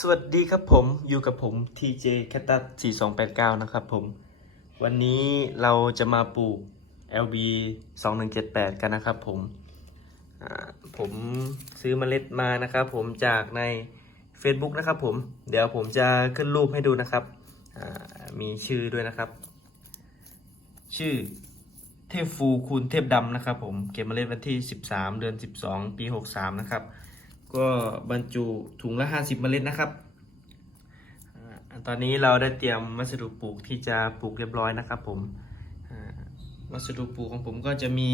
สวัสดีครับผมอยู่กับผม TJ c a t a 4289 นะครับผม วันนี้เราจะมาปลูก LB 2178 กันนะครับผมผมซื้อเมล็ดมานะครับผมจากใน Facebook นะครับผม เดี๋ยวผมจะขึ้นรูปให้ดูนะครับ มีชื่อด้วยนะครับ ชื่อเทพฟูคูณเทพดำนะครับผม เก็บเมล็ดวันที่ 13 เดือน 12 ปี 63 นะครับ ก็บรรจุถุงละ 50 เมล็ดนะครับ ตอนนี้เราได้เตรียมวัสดุปลูกที่จะปลูกเรียบร้อยนะครับผม วัสดุปลูกของผมก็จะมี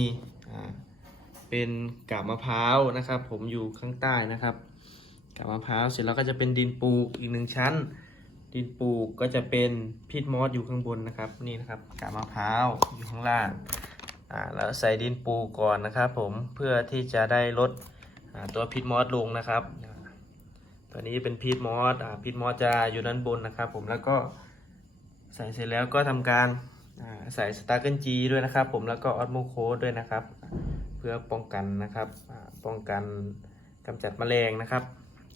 เป็นกาบมะพร้าวนะครับ ผมอยู่ข้างใต้นะครับกาบมะพร้าวเสร็จแล้วก็จะเป็นดินปลูกอีกหนึ่งชั้น ดินปลูกก็จะเป็นพีทมอสอยู่ข้างบนนะครับนี่นะครับกาบมะพร้าวอยู่ข้างล่างอ่าแล้วใส่ดินปูก่อนนะครับผมเพื่อที่จะได้ลด ตัวพีทมอสลงนะครับตัวนี้เป็นพีทมอสพีทมอสจะอยู่ด้านบนนะครับผมแล้วก็ใส่เสร็จแล้วก็ทำการใส่สตาร์เกิลจีด้วยนะครับ ผมแล้วก็ออสโมโคดด้วยนะครับ เพื่อป้องกันนะครับป้องกันกำจัดแมลงนะครับ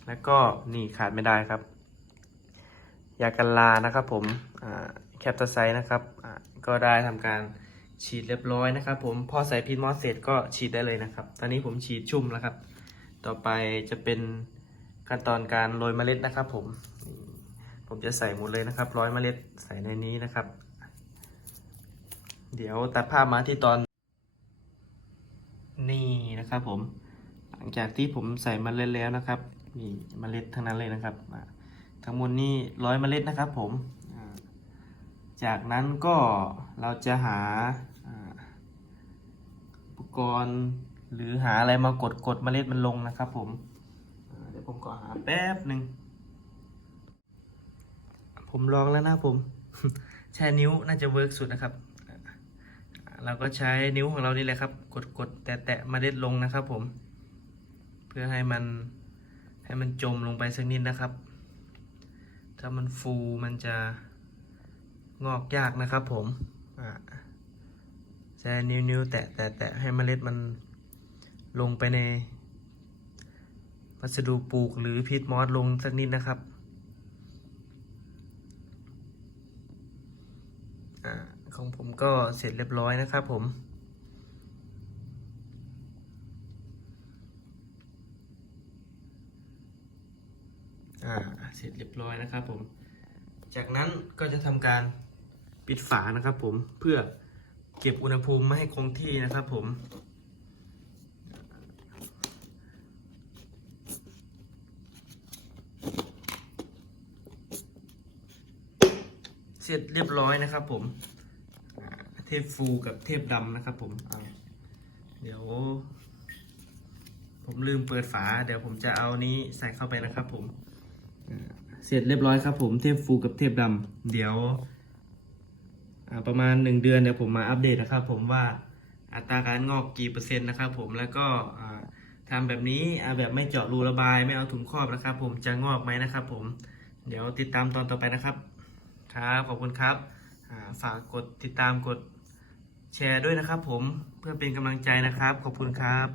แล้วก็นี่ขาดไม่ได้ครับยากันลานะครับผมแคปตาไซนะครับก็ได้ทำการฉีดเรียบร้อยนะครับ ผมพอใส่พีทมอสเสร็จก็ฉีดได้เลยนะครับ ตอนนี้ผมฉีดชุ่มแล้วครับ ต่อไปจะเป็นขั้นตอนการโรยเมล็ดนะครับ ผมผมจะใส่หมดเลยนะครับ ร้อยเมล็ดใส่ในนี้นะครับ เดี๋ยวตัดภาพมาที่ตอนนี่นะครับ ผม หลังจากที่ผมใส่เมล็ดแล้วนะครับนี่เมล็ดทั้งนั้นเลยนะครับ ทั้งหมดนี่ร้อยเมล็ดนะครับ ผมจากนั้นก็เราจะหาอุปกรณ์ หรือหาอะไรมากดกดเมล็ดมันลงนะครับ ผมเดี๋ยวผมก็หาแป๊บหนึ่งผมลองแล้วนะผมใช้นิ้วน่าจะเวิร์กสุดนะครับ เราก็ใช้นิ้วของเรานี่แหละครับ กดกดแตะแตะเมล็ดลงนะครับ ผม เพื่อให้มันให้มันจมลงไปสักนิดนะครับ ถ้ามันฟูมันจะงอกยากนะครับ ผมอ่าใช้นิ้วนิ้วแตะแตะแตะให้เมล็ดมัน ลงไปในวัสดุปลูกหรือพีทมอสลงสักนิดนะครับอาของผมก็เสร็จเรียบร้อยนะครับผมอ่าเสร็จเรียบร้อยนะครับผม จากนั้นก็จะทำการปิดฝานะครับผมเพื่อเก็บอุณหภูมิไม่ให้คงที่นะครับผม เสร็จเรียบร้อยนะครับ ผม เทปฟูกับเทปดำนะครับ ผมเเดี๋ยว ผมลืมเปิดฝา เดี๋ยวผมจะเอานี้ใส่เข้าไปนะครับ ผมเสร็จเรียบร้อยครับ ผมเทปฟูกับเทปดำเดี๋ยวประมาณหนึ่งเดือนเดี๋ยวผมมาอัปเดตนะครับ ผมว่าอัตราการงอกกี่เปอร์เซ็นต์นะครับ ผมแล้วก็อ่าทำแบบนี้แบบไม่เจาะรูระบายไม่เอาถุงครอบนะครับ ผมจะงอกไหมนะครับ ผมเดี๋ยวติดตามตอนต่อไปนะครับ ครับขอบคุณครับฝากกดติดตามกดแชร์ด้วยนะครับผมเพื่อเป็นกำลังใจนะครับ ขอบคุณครับ